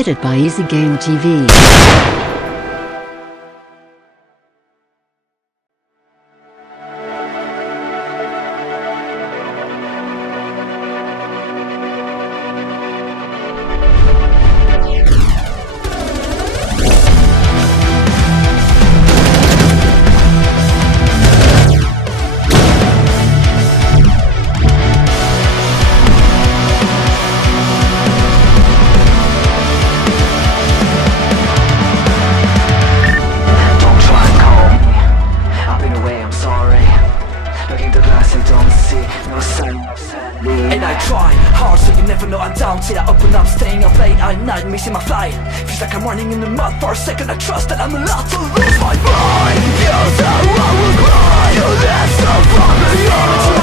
Edited by Easy Game TV. Missing my flight. Feels like I'm running in the mud. For a second I trust that I'm allowed to lose my mind. Yes, I will cry. You left so far beyond.